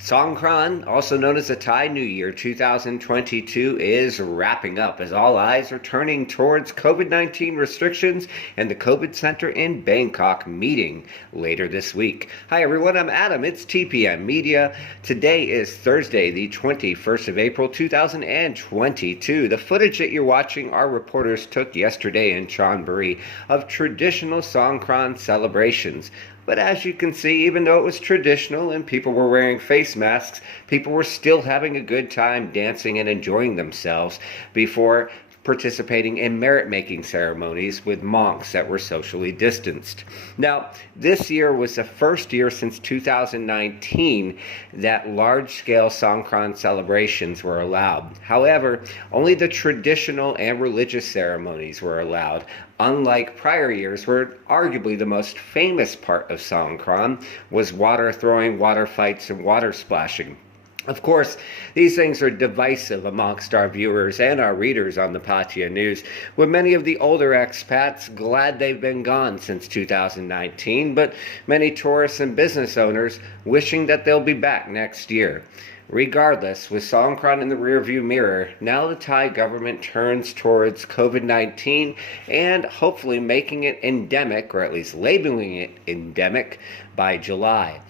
Songkran, also known as the Thai New Year 2022, is wrapping up as all eyes are turning towards COVID-19 restrictions and the COVID Center in Bangkok meeting later this week. Hi everyone, I'm Adam. It's TPM Media. Today is Thursday, the 21st of April 2022. The footage that you're watching our reporters took yesterday in Chonburi of traditional Songkran celebrations. But as you can see, even though it was traditional and people were wearing face masks, people were still having a good time dancing and enjoying themselves before participating in merit-making ceremonies with monks that were socially distanced. Now, this year was the first year since 2019 that large-scale Songkran celebrations were allowed. However, only the traditional and religious ceremonies were allowed, unlike prior years where arguably the most famous part of Songkran was water throwing, water fights, and water splashing. Of course, these things are divisive amongst our viewers and our readers on the Pattaya News, with many of the older expats glad they've been gone since 2019, but many tourists and business owners wishing that they'll be back next year. Regardless, with Songkran in the rearview mirror, now the Thai government turns towards COVID-19 and hopefully making it endemic, or at least labeling it endemic, by July.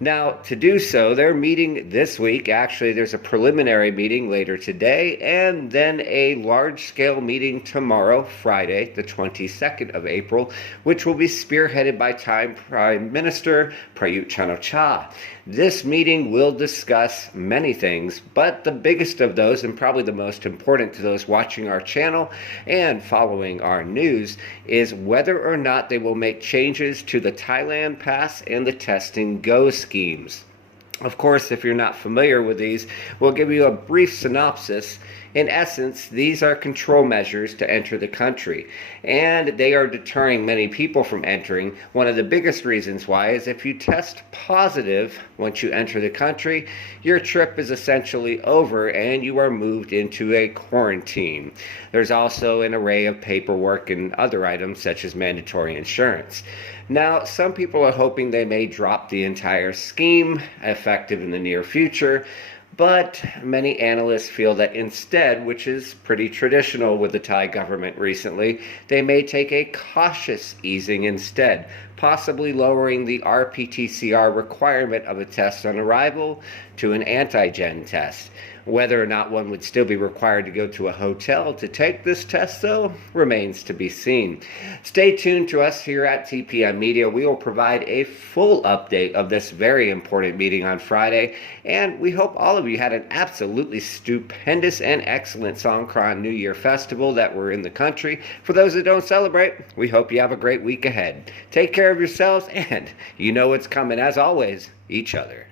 Now, to do so, they're meeting this week. Actually, there's a preliminary meeting later today, and then a large-scale meeting tomorrow, Friday, the 22nd of April, which will be spearheaded by Thai Prime Minister Prayut Chan-o-cha. This meeting will discuss many things, but the biggest of those, and probably the most important to those watching our channel and following our news, is whether or not they will make changes to the Thailand Pass and the Test and Go schemes. Of course, if you're not familiar with these, we'll give you a brief synopsis. In essence, these are control measures to enter the country, and they are deterring many people from entering. One of the biggest reasons why is if you test positive once you enter the country, your trip is essentially over and you are moved into a quarantine. There's also an array of paperwork and other items such as mandatory insurance. Now, some people are hoping they may drop the entire scheme, effective in the near future, but many analysts feel that instead, which is pretty traditional with the Thai government recently, they may take a cautious easing instead, possibly lowering the RT-PCR requirement of a test on arrival to an antigen test. Whether or not one would still be required to go to a hotel to take this test, though, remains to be seen. Stay tuned to us here at TPM Media. We will provide a full update of this very important meeting on Friday, and we hope all of you had an absolutely stupendous and excellent Songkran New Year Festival that were in the country. For those that don't celebrate, we hope you have a great week ahead. Take care of yourselves, and you know what's coming, as always, each other.